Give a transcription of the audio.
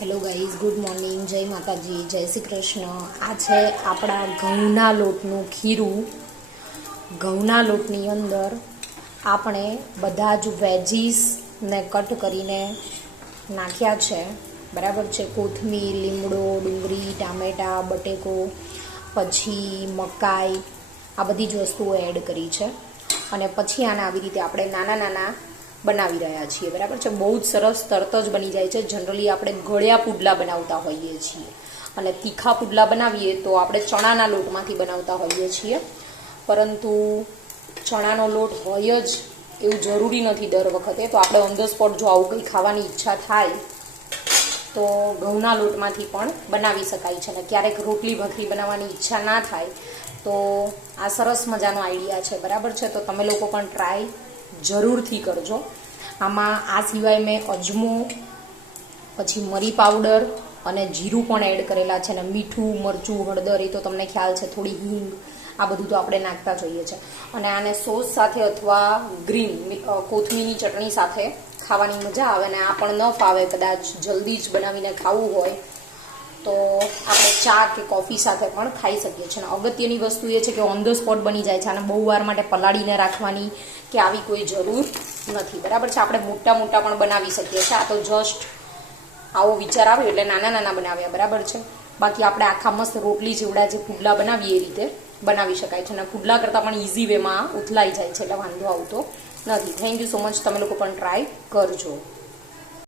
Hello guys, good morning, જય માતાજી, જય શ્રી કૃષ્ણ. આ છે આપણા ઘઉંના લોટનું ખીરું. ઘઉંના લોટની અંદર આપણે બધા જ વેજીસને કટ કરીને નાખ્યા છે, બરાબર છે. કોથમીર, લીમડો, ડુંગળી, ટામેટાં, બટેકો, પછી મકાઈ, આ બધી જ વસ્તુઓ એડ કરી છે. અને પછી આને આવી રીતે આપણે નાના નાના બનાવી રહ્યા છીએ, બરાબર છે. બહુ જ સરસ તરત જ બની જાય છે. જનરલી આપણે ગળ્યા પુડલા બનાવતા હોઈએ છીએ, અને તીખા પુડલા બનાવીએ તો આપણે ચણાના લોટમાંથી બનાવતા હોઈએ છીએ, પરંતુ ચણાનો લોટ હોય જ એવું જરૂરી નથી દર વખતે. તો આપણે ઓન ધ સ્પોટ જો આવું કંઈ ખાવાની ઈચ્છા થાય તો ઘઉંના લોટમાંથી પણ બનાવી શકાય છે. અને ક્યારેક રોટલી ભાખરી બનાવવાની ઈચ્છા ના થાય તો આ સરસ મજાનો આઈડિયા છે, બરાબર છે. તો તમે લોકો પણ ટ્રાય જરૂરથી કરજો. આમાં આ સિવાય મેં અજમો, પછી મરી પાવડર અને જીરું પણ એડ કરેલા છે. અને મીઠું, મરચું, હળદર, એ તો તમને ખ્યાલ છે, થોડી હિંગ, આ બધું તો આપણે નાખતા જોઈએ છે. અને આને સોસ સાથે અથવા ગ્રીન કોથમીરની ચટણી સાથે ખાવાની મજા આવે. અને આ પણ ન ફાવે, કદાચ જલ્દી જ બનાવીને ખાવું હોય તો આપણે ચા કે કોફી સાથે પણ ખાઈ શકીએ છીએ. અને અગત્યની વસ્તુ એ છે કે ઓન ધ સ્પોટ બની જાય છે. અને બહુ વાર માટે પલાળીને રાખવાની કે આવી કોઈ જરૂર નથી, બરાબર છે. આપણે મોટા મોટા પણ બનાવી શકીએ છીએ. આ તો જસ્ટ આવો વિચાર આવ્યો એટલે નાના નાના બનાવ્યા, બરાબર છે. બાકી આપણે આખા મસ્ત રોટલી જેવડા જે પુડલા બનાવીએ એ રીતે બનાવી શકાય છે. અને પુડલા કરતાં પણ ઇઝી વેમાં ઉથલાઈ જાય છે, એટલે વાંધો આવતો નથી. Thank you so much. તમે લોકો પણ ટ્રાય કરજો.